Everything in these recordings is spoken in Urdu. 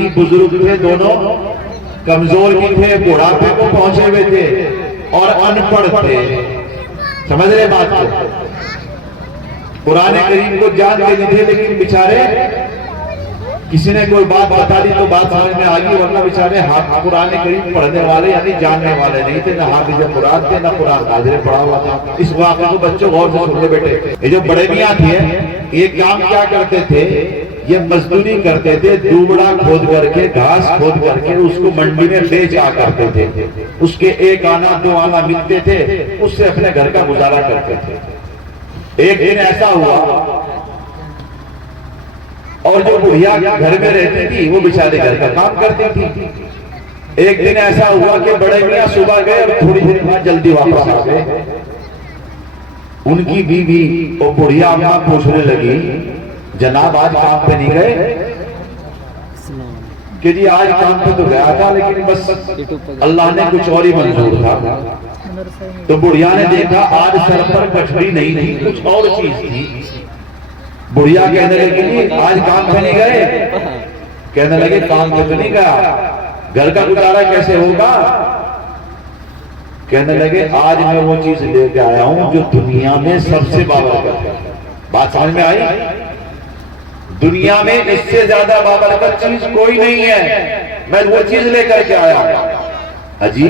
تھی، بزرگ تھے دونوں، کمزور بھی تھے، بڑھاپے کو پہنچے ہوئے تھے اور ان پڑھ تھے. سمجھ رہے بات کو؟ قرآن کریم کو جانتے نہیں تھے لیکن بیچارے کسی نے کوئی بات بتا دی تو بات سمجھ میں آگی، ورنہ بیچارے قرآن کریم پڑھنے والے یعنی جاننے والے نہیں تھے، نہ حافظ قرآن تھے، نہ قرآن ناظر پڑھا ہوا تھا. اس واقعے کو بچوں غور سے سن لے بیٹے. یہ جو بڑے میاں تھے یہ کام کیا کرتے تھے؟ یہ مزدوری کرتے تھے، دوبڑا کھود کر کے، گھاس کھود کر کے اس کو منڈی میں لے جا کرتے تھے. اس کے ایک آنا دو آنا ملتے تھے، اس سے اپنے گھر کا گزارا کرتے تھے. ایک دن ایسا ہوا اور جو بڑھیا گھر میں رہتی تھی وہ بیچارے گھر کا کام کرتی تھی. ایک دن ایسا ہوا کہ بڑے میاں صبح گئے اور تھوڑی دیر بعد جلدی واپس آ گئے. ان کی بیوی وہ بڑھیا اماں پوچھنے لگی جناب آج کام پہ نہیں گئے؟ کہ جی آج کام پہ تو گیا تھا لیکن بس اللہ نے کچھ اور ہی منظور تھا. تو بڑھیا نے دیکھا آج سر پر گٹھڑی نہیں تھی، کچھ اور چیز تھی. بڑھیا کہنے لگی آج کام پہ نہیں گئے؟ کہنے لگے کام پہ تو نہیں گیا، گھر کا گزارا کیسے ہوگا؟ کہنے لگے آج میں وہ چیز لے کے آیا ہوں جو دنیا میں سب سے بابرکت ہے. بات سمجھ میں آئی؟ دنیا میں اس سے زیادہ بابرکت چیز کوئی نہیں ہے، میں وہ چیز لے کر کے آیا. اجی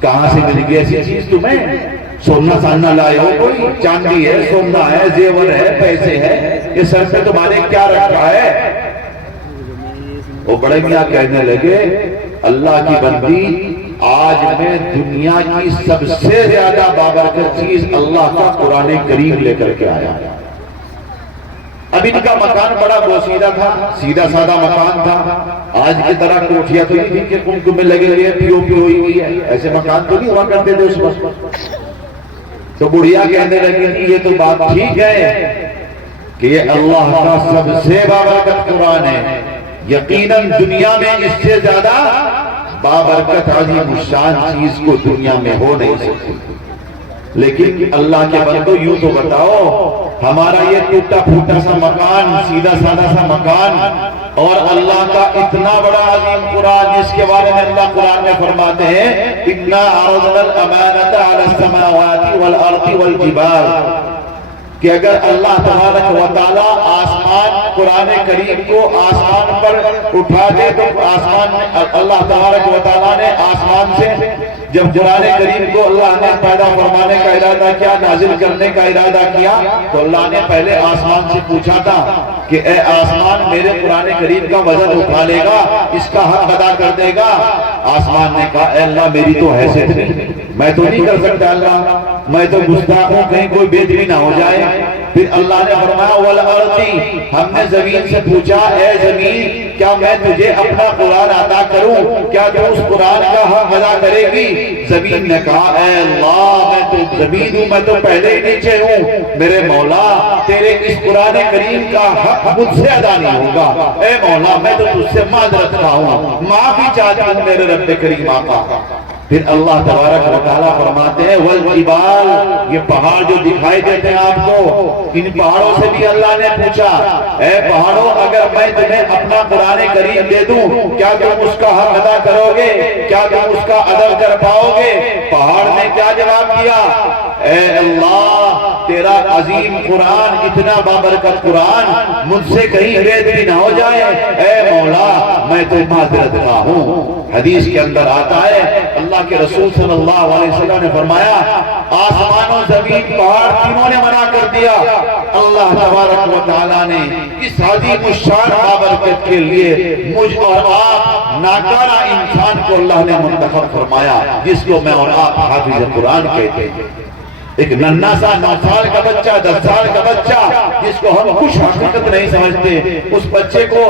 کہاں سے مل گئی ایسی چیز تمہیں؟ سونا ساننا لائے ہو؟ کوئی چاندی ہے، سونا ہے، زیور ہے، پیسے ہے، یہ سر پہ تمہارے کیا رکھا ہے؟ وہ بڑے میاں کہنے لگے اللہ کی بندی آج میں دنیا کی سب سے زیادہ بابرکت چیز اللہ کا قرآن کریم لے کر کے آیا. اب ان کا مکان بڑا بوسیدہ تھا، سیدھا سادہ مکان تھا. آج کی طرح کوٹھیاں تو نہیں تھی کہ کمکم میں لگے ہوئے پی او پی ہوئی ہوئی ہے، ایسے مکان تو نہیں ہوا کرتے تھے اس وقت. تو بڑھیا کہنے لگی کہ یہ تو بات ٹھیک ہے کہ یہ اللہ کا سب سے بابرکت قرآن ہے، یقیناً دنیا میں اس سے زیادہ بابرکت عظیم الشان چیز کو دنیا میں ہو نہیں سکتی. لیکن اللہ کے بندو یوں تو بتاؤ ہمارا یہ ٹوٹا پھوٹا سا مکان، سیدھا سادہ سا مکان، اور اللہ کا اتنا بڑا عظیم قرآن جس کے بارے میں اللہ قرآن میں فرماتے ہیں اِنَّا عَرَضْنَا الْأَمَانَةَ عَلَى السَّمَاوَاتِ وَالْأَرْضِ وَالْجِبَالِ کہ اگر اللہ تبارک و تعالیٰ آسمان قرآن کریم کو آسمان پر اٹھا دے تو آسمان میں اللہ تبارک و تعالیٰ نے آسمان سے جب قرآن کریم کو اللہ نے پیدا فرمانے کا ارادہ کیا، نازل کرنے کا ارادہ کیا، تو اللہ نے پہلے آسمان سے پوچھا تھا کہ اے آسمان میرے قرآن کریم کا وزن اٹھا لے گا، اس کا حق ادا کر دے گا؟ آسمان نے کہا اے اللہ میری تو حیثیت نہیں، میں تو نہیں کر سکتا اللہ، میں تو گستاخ ہوں، کہیں کوئی بے ادبی نہ ہو جائے. پھر اللہ نے فرمایا وَالْأَرْضِ، ہم نے زمین سے پوچھا اے زمین کیا میں تجھے اپنا قرآن عطا کروں، کیا تو اس قرآن کا حق ادا کرے گی؟ زمین نے کہا اے اللہ میں تو زمین ہوں، میں تو پہلے ہی نیچے ہوں، میرے مولا تیرے اس قرآن کریم کا حق مجھ سے ادا نہیں ہوگا، اے مولا میں تو تجھ سے معذرت خواہ ہوں، معافی چاہتا ہوں میرے رب کریم آقا. پھر اللہ تبارک و تعالیٰ فرماتے ہیں والجبال، یہ پہاڑ جو دکھائی دیتے ہیں آپ کو، ان پہاڑوں سے بھی اللہ نے پوچھا اے پہاڑوں اگر میں تمہیں اپنا قرآن کریم دے دوں کیا تم اس کا حق ادا کرو گے، کیا تم اس کا ادب کر پاؤ گے؟ پہاڑ نے کیا جواب دیا؟ اے اللہ تیرا عظیم قرآن، اتنا بابرکت قرآن مجھ سے کہیں بے ادبی نہ ہو جائے، اے مولا میں تو معذرت خواہ ہوں. حدیث کے اندر آتا ہے اللہ کے رسول صلی اللہ علیہ وسلم نے فرمایا آسمان و زمین پہاڑ تینوں نے منع کر دیا، اللہ تبارک و تعالیٰ نے اس عظیم الشان بابرکت کے لیے مجھ اور آپ ناکارہ انسان کو اللہ نے منتخب فرمایا جس کو میں اور آپ حافظ قرآن کہتے ہیں. ایک ننھا سا 9 سال کا بچہ، 10 سال کا بچہ جس کو ہم کچھ حقیقت نہیں سمجھتے، اس بچے کو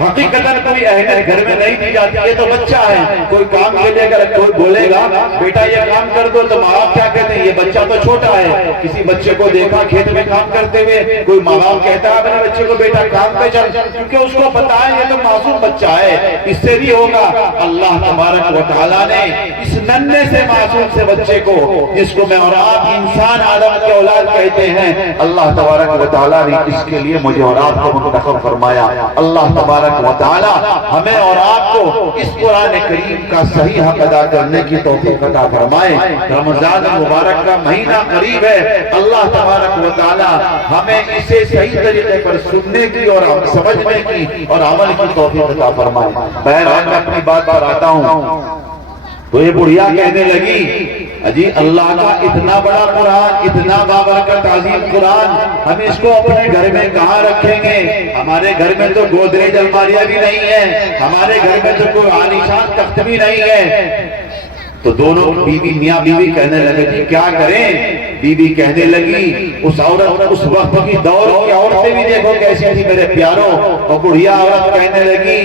حقیقتاً کوئی اہمیت گھر میں نہیں دی جاتی، یہ تو بچہ ہے. کوئی کام کے لے کر کوئی بولے گا بیٹا یہ کام کر دو تو ماں باپ کیا کہتے ہیں یہ بچہ تو چھوٹا ہے. کسی بچے کو دیکھا کھیت میں کام کرتے ہوئے، کوئی ماں باپ کہتا ہے اپنے بچے کو بیٹا کام پہ چل، کیونکہ اس کو پتا ہے یہ تو معصوم بچہ ہے، اس سے بھی ہوگا. اللہ تبارک و تعالیٰ نے اس ننھے سے معصوم سے بچے کو جس کو میں اور آپ انسان آدم کے اولاد کہتے ہیں، اللہ تبارک و تعالیٰ نے اس کے لیے مجھے اور آپ کو منتخب فرمایا۔ اللہ تبارک و تعالیٰ ہمیں اور آپ کو اس قرآن کریم کا صحیح حق ادا کرنے کی توفیق عطا فرمائے۔ رمضان مبارک کا مہینہ قریب ہے، اللہ تبارک و تعالیٰ ہمیں اسے صحیح طریقے پر سننے کی اور سمجھنے کی اور عمل کی توفیق عطا فرمائے۔ بہرحال میں اپنی بات پر آتا ہوں تو یہ بڑھیا کہنے لگی، اجی اللہ کا اتنا بڑا قرآن، اتنا بابرکت عظیم قرآن، ہم اس کو اپنے گھر میں کہاں رکھیں گے؟ ہمارے گھر میں تو گودریج الماریاں بھی نہیں ہیں، ہمارے گھر میں تو کوئی عالیشان تخت بھی نہیں ہے۔ تو دونوں بیوی میاں بیوی کہنے لگے کہ کیا کریں؟ بیوی کہنے لگی، اس عورت اس وقت کی دور کی عورتیں بھی دیکھو کیسی تھی میرے پیاروں۔ اور بڑھیا عورت کہنے لگی،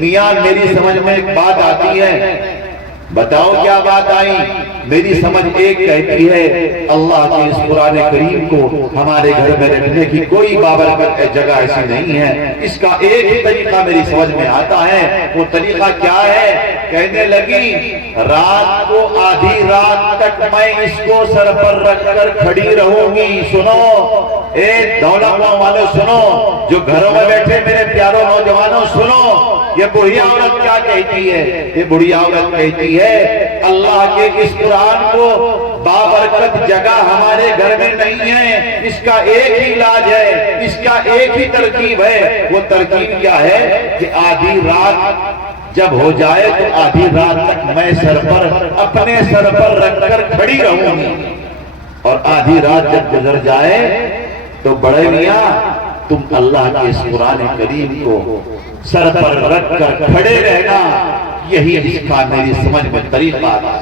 میاں میری سمجھ میں ایک بات آتی ہے، بتاؤ کیا بات آئی؟ میری سمجھ ایک کہتی ہے، اللہ کے اس قرآن کریم کو ہمارے گھر میں رکھنے کی کوئی بابرکت جگہ ایسی نہیں ہے، اس کا ایک ہی طریقہ میری سمجھ میں آتا ہے۔ وہ طریقہ کیا ہے؟ کہنے لگی، رات کو آدھی رات تک میں اس کو سر پر رکھ کر کھڑی رہوں گی۔ سنو اے دولت والوں، سنو جو گھروں میں بیٹھے میرے پیاروں نوجوانوں، سنو یہ بڑھیا عورت کیا کہتی ہے؟ یہ بڑھیا عورت کہتی ہے، اللہ کے اس قرآن کو بابرکت جگہ ہمارے گھر میں نہیں ہے، اس کا ایک ہی علاج ہے، اس کا ایک ہی ترکیب ہے۔ وہ ترکیب کیا ہے کہ آدھی رات جب ہو جائے تو آدھی رات تک میں اپنے سر پر رکھ کر کھڑی رہوں گی، اور آدھی رات جب گزر جائے تو بڑے میاں تم اللہ کے اس قرآن کریم کو سر پر رکھ کر کھڑے رہنا، یہی اس کا میری سمجھ میں طریقہ ہے۔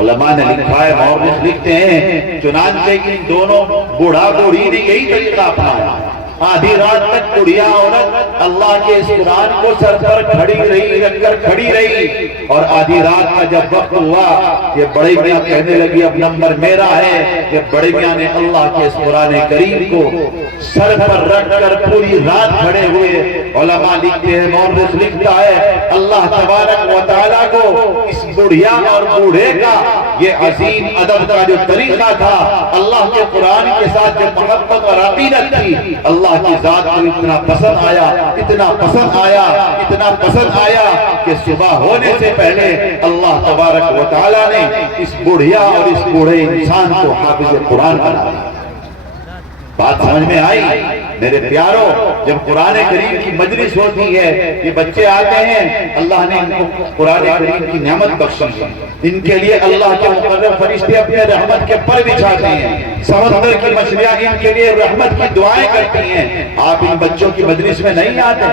علماء نے لکھا ہے، مورخ لکھتے ہیں، چنانچہ ان دونوں بوڑھا بوڑھی نے یہی طریقہ اپنایا۔ آدھی رات تک بڑھیا عورت اللہ کے اس قرآن کو سر پر کھڑی رہی، رکھ کر کھڑی رہی، اور آدھی رات کا جب وقت ہوا، یہ بڑے میاں کہنے لگی اب نمبر میرا ہے۔ یہ بڑے میاں نے اللہ کے اس قرآن کریم کو سر پر رکھ کر پوری رات کھڑے ہوئے۔ علماء لکھتے ہیں، مورخ لکھتا ہے، اللہ تبارک و تعالیٰ کو اس بڑھیا اور بوڑھے کا یہ عظیم ادب کا جو طریقہ تھا، اللہ کے قرآن کے ساتھ جو محبت اور عقیدت تھی، اللہ کی ذات کو اتنا پسند آیا، اتنا پسند آیا، اتنا پسند آیا کہ صبح ہونے سے پہلے اللہ تبارک و تعالیٰ نے اس بڑھیا اور اس بوڑھے انسان کو حافظ قرآن بنا دیا۔ بات سمجھ میں آئی میرے پیاروں؟ جب قرآن کریم کی مجلس ہوتی ہے، یہ بچے آتے ہیں، اللہ نے ان کو قرآن کریم کی نعمت بخشی ہے، ان کے لیے اللہ کے مقرب فرشتے اپنے رحمت کے پر بچھاتے ہیں، سمندر کی مچھلیاں ان کے لیے رحمت کی دعائیں کرتی ہیں۔ آپ ان بچوں کی مجلس میں نہیں آتے؟